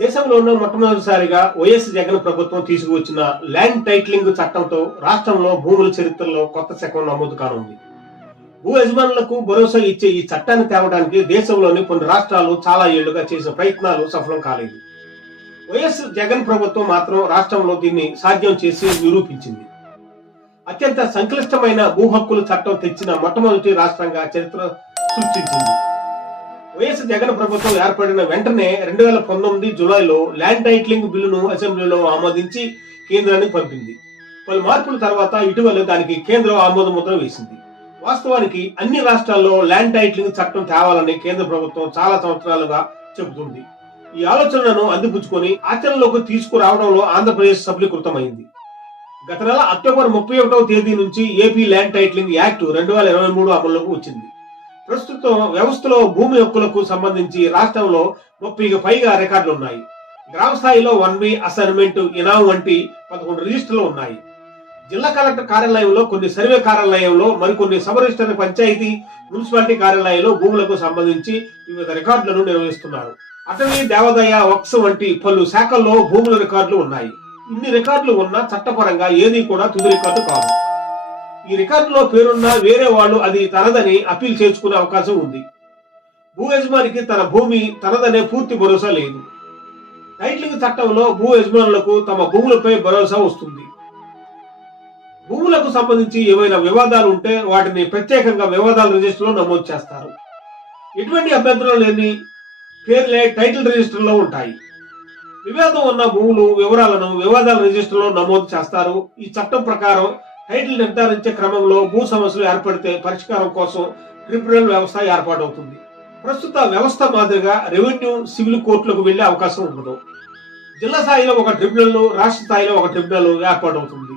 దేశంలోనూ మొట్టమొదటిసారిగా వైఎస్ జగన్ ప్రభుత్వం తీసుకువచ్చిన ల్యాండ్ టైటిలింగ్ చట్టంతో రాష్ట్రంలో భూముల చరిత్రలో కొత్త శకం నమోదు కానుంది. భూ యజమానులకు భరోసా ఇచ్చే ఈ చట్టాన్ని తేవడానికి దేశంలోని కొన్ని రాష్ట్రాలు చాలా ఏళ్ళుగా చేసిన ప్రయత్నాలు సఫలం కాలేదు. వైఎస్ జగన్ ప్రభుత్వం మాత్రం రాష్ట్రంలో దీన్ని సాధ్యం చేసి నిరూపించింది. అత్యంత సంక్లిష్టమైన భూ హక్కుల చట్టం తెచ్చిన మొట్టమొదటి రాష్ట్రంగా చరిత్ర సృష్టించింది. వైఎస్ జగన్ ప్రభుత్వం ఏర్పడిన వెంటనే రెండు వేల పంతొమ్మిది జూలైలో ల్యాండ్ టైటిలింగ్ బిల్లును అసెంబ్లీలో ఆమోదించి కేంద్రానికి పంపింది. పలు మార్పుల తర్వాత ఇటీవల దానికి కేంద్రం ఆమోద ముద్ర వేసింది. వాస్తవానికి అన్ని రాష్ట్రాల్లో ల్యాండ్ టైటిలింగ్ చట్టం తేవాలని కేంద్ర ప్రభుత్వం చాలా సంవత్సరాలుగా చెబుతుంది. ఈ ఆలోచనను అందిపుచ్చుకొని ఆచరణలోకి తీసుకురావడంలో ఆంధ్రప్రదేశ్ సఫలీకృతమైంది. గత నెల అక్టోబర్ ముప్పై ఒకటవ తేదీ నుంచి ఏపీ ల్యాండ్ టైటిలింగ్ యాక్ట్ రెండు వేల ఇరవై మూడు అమల్లోకి వచ్చింది. ప్రస్తుతం వ్యవస్థలో భూమి హక్కులకు సంబంధించి రాష్ట్రంలో ముప్పైకి పైగా రికార్డులు ఉన్నాయి. గ్రామ స్థాయిలో వన్ బి అసైన్మెంట్ ఇనాం వంటి పదకొండు రిజిస్టర్లు ఉన్నాయి. జిల్లా కలెక్టర్ కార్యాలయంలో కొన్ని సర్వే కార్యాలయంలో మరికొన్ని సబ్ రిజిస్టర్ పంచాయతీ మున్సిపాలిటీ కార్యాలయంలో భూములకు సంబంధించి వివిధ రికార్డులను నిర్వహిస్తున్నారు. అటవీ దేవాదాయ వక్స్ వంటి పలు శాఖల్లో భూముల రికార్డులు ఉన్నాయి. ఇన్ని రికార్డులు ఉన్నా చట్టపరంగా ఏది కూడా తుది రికార్డు కాదు. ఈ రికార్డులో పేరున్న వేరే వాళ్ళు అది తనదని అప్పీల్ చేసుకునే అవకాశం ఉంది. భూ యజమానికి తన భూమి తనదనే పూర్తి భరోసా లేదు. టైటిలింగ్ చట్టంలో భూ యజమానులకు తమ భూములపై భరోసా వస్తుంది. భూములకు సంబంధించి ఏవైనా వివాదాలు ఉంటే వాటిని ప్రత్యేకంగా వివాదాల రిజిస్టర్లో నమోదు చేస్తారు. ఎటువంటి అభ్యంతరం లేని పేర్లే టైటిల్ రిజిస్టర్లో ఉంటాయి. వివాదం ఉన్న భూములు వివరాలను వివాదాల రిజిస్టర్లో నమోదు చేస్తారు. ఈ చట్టం ప్రకారం హైట్లు నిర్ధారించే క్రమంలో భూ సమస్యలు ఏర్పడితే పరిష్కారం కోసం ట్రిబ్యునల్ వ్యవస్థ ఏర్పాటవుతుంది. ప్రస్తుత వ్యవస్థ మాదిరిగా రెవెన్యూ సివిల్ కోర్టులకు వెళ్ళే అవకాశం ఉండదు. జిల్లా స్థాయిలో ఒక ట్రిబ్యునల్ రాష్ట్ర స్థాయిలో ఒక ట్రిబ్యునల్ ఏర్పాటవుతుంది.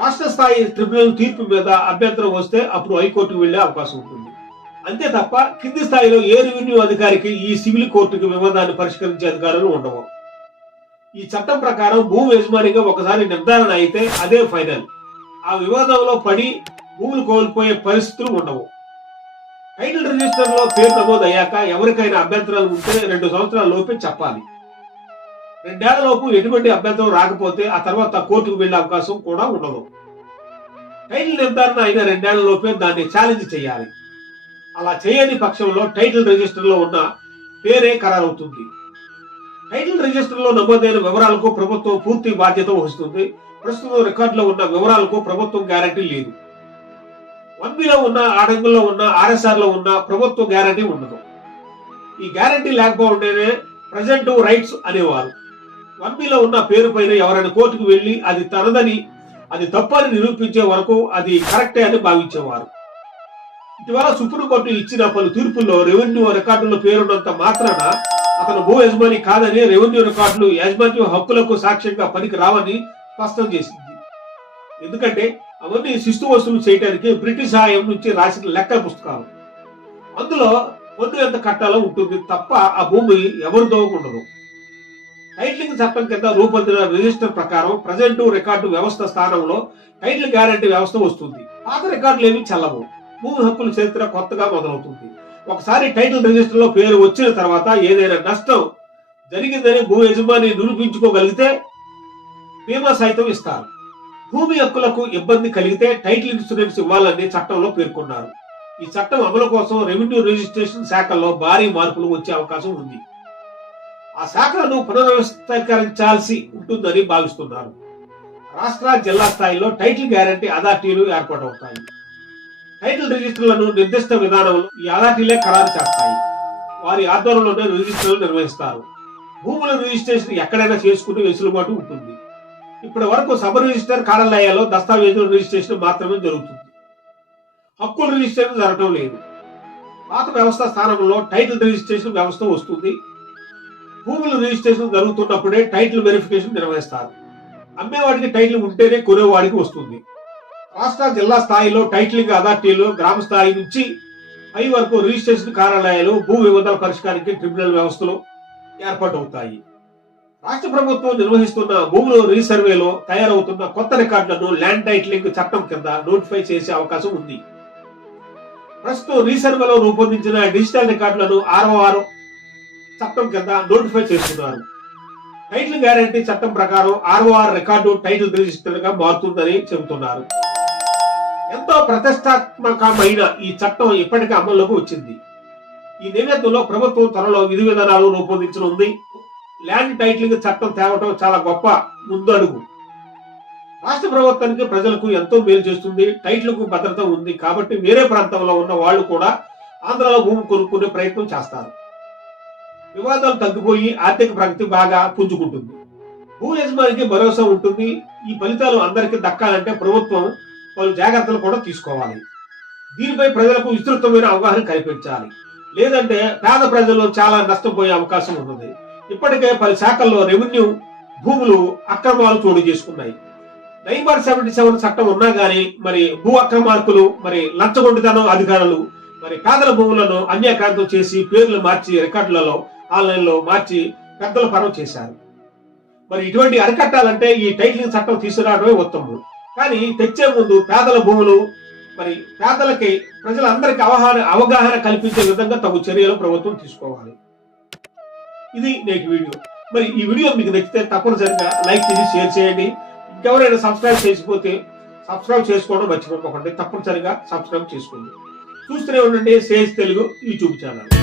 రాష్ట్ర స్థాయి ట్రిబ్యునల్ తీర్పు మీద అభ్యంతరం వస్తే అప్పుడు హైకోర్టుకు వెళ్ళే అవకాశం ఉంటుంది. అంతే తప్ప కింది స్థాయిలో ఏ రెవెన్యూ అధికారికి ఈ సివిల్ కోర్టుకు వివాదాన్ని పరిష్కరించే అధికారులు ఉండవు. ఈ చట్టం ప్రకారం భూమి యజమానిగా ఒకసారి నిర్ధారణ అయితే అదే ఫైనల్. ఆ వివాదంలో పడి భూములు కోల్పోయే పరిస్థితులు ఉండవు. టైటిల్ రిజిస్టర్లో పేరు నమోదు అయ్యాక ఎవరికైనా అభ్యంతరాలు ఉంటే రెండు సంవత్సరాల లోపే చెప్పాలి. రెండేళ్ళ లోపు ఎటువంటి అభ్యంతరం రాకపోతే ఆ తర్వాత కోర్టుకు వెళ్ళే అవకాశం కూడా ఉండదు. టైటిల్ నిర్ధారణ అయిన రెండేళ్ళ లోపే దాన్ని ఛాలెంజ్ చేయాలి. అలా చేయని పక్షంలో టైటిల్ రిజిస్టర్లో ఉన్న పేరే ఖరారవుతుంది. టైటిల్ రిజిస్టర్లో నమోదైన వివరాలకు ప్రభుత్వం పూర్తి బాధ్యత వహిస్తుంది. ప్రస్తుతం రికార్డులో ఉన్న వివరాలకు ప్రభుత్వం గ్యారంటీ లేదు. వన్బిలో ఉన్న ఆడంగుల్లో ఉన్న ఆర్ఎస్ఆర్లో ఉన్న ప్రభుత్వ గ్యారంటీ ఉండదు. ఈ గ్యారంటీ లేకపోతేనే ప్రజెంట్ రైట్స్ అనేవారు. వన్బిలో ఉన్న పేరు పైన ఎవరైనా కోర్టుకు వెళ్ళి అది తనదని అది తప్పని నిరూపించే వరకు అది కరెక్టే అని భావించేవారు. ఇటీవల సుప్రీంకోర్టు ఇచ్చిన పలు తీర్పుల్లో రెవెన్యూ రికార్డుల్లో పేరున్నంత మాత్రాన అతను భూ యజమాని కాదని రెవెన్యూ రికార్డులు యాజమాన్య హక్కులకు సాక్ష్యంగా పనికి రావని స్పష్టం చేసింది. ఎందుకంటే అవన్నీ శిస్తు వసూలు చేయడానికి బ్రిటిష్ హాయం నుంచి రాసిన లెక్కల పుస్తకాలు. అందులో పన్ను ఎంత కట్టాలో ఉంటుంది తప్ప ఆ భూమి ఎవరు ఉండదు టైటిలింగ్ చట్టం కింద రూపొందిన రిజిస్టర్ ప్రకారం ప్రజెంట్ రికార్డు వ్యవస్థ స్థానంలో టైటిల్ గ్యారంటీ వ్యవస్థ వస్తుంది. పాత రికార్డులు ఏమి చల్లవు. భూమి హక్కుల చరిత్ర కొత్తగా మొదలవుతుంది. ఒకసారి టైటిల్ రిజిస్టర్లో పేరు వచ్చిన తర్వాత ఏదైనా నష్టం జరిగిందని భూ యజమాని నిరూపించుకోగలిగితే బీమా సైతం ఇస్తారు. భూమి హక్కులకు ఇబ్బంది కలిగితే టైటిల్ ఇన్సూరెన్స్ ఇవ్వాలని చట్టంలో పేర్కొన్నారు. ఈ చట్టం అమలు కోసం రెవెన్యూ రిజిస్ట్రేషన్ శాఖల్లో భారీ మార్పులు వచ్చే అవకాశం ఉంది. ఆ శాఖలను పునర్వ్యవస్థీకరించాల్సి ఉంటుందని భావిస్తున్నారు. రాష్ట్ర జిల్లా స్థాయిలో టైటిల్ గ్యారంటీ అథారిటీలు ఏర్పాటవుతాయి. టైటిల్ రిజిస్టర్లను నిర్దిష్ట విధానంలో యాదాటిలే ఖరారు చేస్తాయి. వారి ఆధ్వర్యంలోనే రిజిస్టర్లు నిర్వహిస్తారు. భూముల రిజిస్ట్రేషన్ ఎక్కడైనా చేసుకునే వెసులుబాటు ఉంటుంది. ఇప్పటి వరకు సబ్ రిజిస్టర్ కార్యాలయాల్లో దస్తావేజుల రిజిస్ట్రేషన్ మాత్రమే జరుగుతుంది. హక్కుల రిజిస్ట్రేషన్ జరగడం లేదు. పాత వ్యవస్థ స్థానంలో టైటిల్ రిజిస్ట్రేషన్ వ్యవస్థ వస్తుంది. భూముల రిజిస్ట్రేషన్ జరుగుతున్నప్పుడే టైటిల్ వెరిఫికేషన్ నిర్వహిస్తారు. అమ్మేవాడికి టైటిల్ ఉంటేనే కొనేవాడికి వస్తుంది. రాష్ట్ర జిల్లా స్థాయిలో టైటిలింగ్ అథారిటీలు గ్రామ స్థాయి నుంచి పై వరకు రిజిస్ట్రేషన్ కార్యాలయాలు భూ వివాదాల పరిష్కారానికి ట్రిబ్యునల్ వ్యవస్థలు ఏర్పాటవుతాయి. రాష్ట్ర ప్రభుత్వం నిర్వహిస్తున్న భూముల రీసర్వేలో తయారవుతున్న కొత్త రికార్డులను ల్యాండ్ టైటిలింగ్ చట్టం కింద నోటిఫై చేసే అవకాశం ఉంది. ప్రస్తుతం రీసర్వేలో రూపొందించిన డిజిటల్ రికార్డులను ఆర్ఓఆర్ చట్టం కింద నోటిఫై చేస్తున్నారు. టైటిల్ గ్యారంటీ చట్టం ప్రకారం ఆర్ఓఆర్ రికార్డు టైటిల్ రిజిస్టర్గా మారుతుందని చెబుతున్నారు. ఎంతో ప్రతిష్టాత్మకమైన ఈ చట్టం ఇప్పటికే అమల్లోకి వచ్చింది. ఈ నివేదంలో ప్రభుత్వం త్వరలో విధి విధానాలు రూపొందించనుంది. ల్యాండ్ టైటిలింగ్ చట్టం తేవటం చాలా గొప్ప ముందు అడుగు రాష్ట్ర ప్రభుత్వానికి ప్రజలకు ఎంతో మేలు చేస్తుంది. టైటిల్కు భద్రత ఉంది కాబట్టి వేరే ప్రాంతంలో ఉన్న వాళ్ళు కూడా ఆంధ్రలో భూమి కొనుక్కునే ప్రయత్నం చేస్తారు. వివాదాలు తగ్గిపోయి ఆర్థిక ప్రగతి బాగా పుంజుకుంటుంది. భూ యజమానికి భరోసా ఉంటుంది. ఈ ఫలితాలు అందరికీ దక్కాలంటే ప్రభుత్వం పలు జాగ్రత్తలు కూడా తీసుకోవాలి. దీనిపై ప్రజలకు విస్తృతమైన అవగాహన కల్పించాలి. లేదంటే పేద ప్రజలు చాలా నష్టపోయే అవకాశం ఉన్నది. ఇప్పటికే పలు శాఖల్లో రెవెన్యూ భూములు అక్రమాలు చోటు చేసుకున్నాయి. నైంబర్ సెవెంటీ సెవెన్ చట్టం ఉన్నా గానీ మరి భూ అక్రమార్కులు మరి లంచగొండితనం అధికారులు మరి పేదల భూములను అన్యాక్రాంతం చేసి పేర్లు మార్చి రికార్డులలో ఆన్లైన్లో మార్చి పెద్దల పరం చేశారు. మరి ఇటువంటి అరికట్టాలంటే ఈ టైటిలింగ్ చట్టం తీసుకురావడమే ఉత్తమం. కానీ తెచ్చే ముందు పేదల భూములు మరి పేదలకి ప్రజలందరికీ అవగాహన అవగాహన కల్పించే విధంగా తగు చర్యలు ప్రభుత్వం తీసుకోవాలి. ఇది నేటి వీడియో. మరి ఈ వీడియో మీకు నచ్చితే తప్పనిసరిగా లైక్ చేసి షేర్ చేయండి. ఇంకెవరైనా సబ్స్క్రైబ్ చేసిపోతే సబ్స్క్రైబ్ చేసుకోవడం మర్చిపోకండి. తప్పనిసరిగా సబ్స్క్రైబ్ చేసుకోండి. చూస్తూనే ఉండండి. Sage Telugu YouTube channel.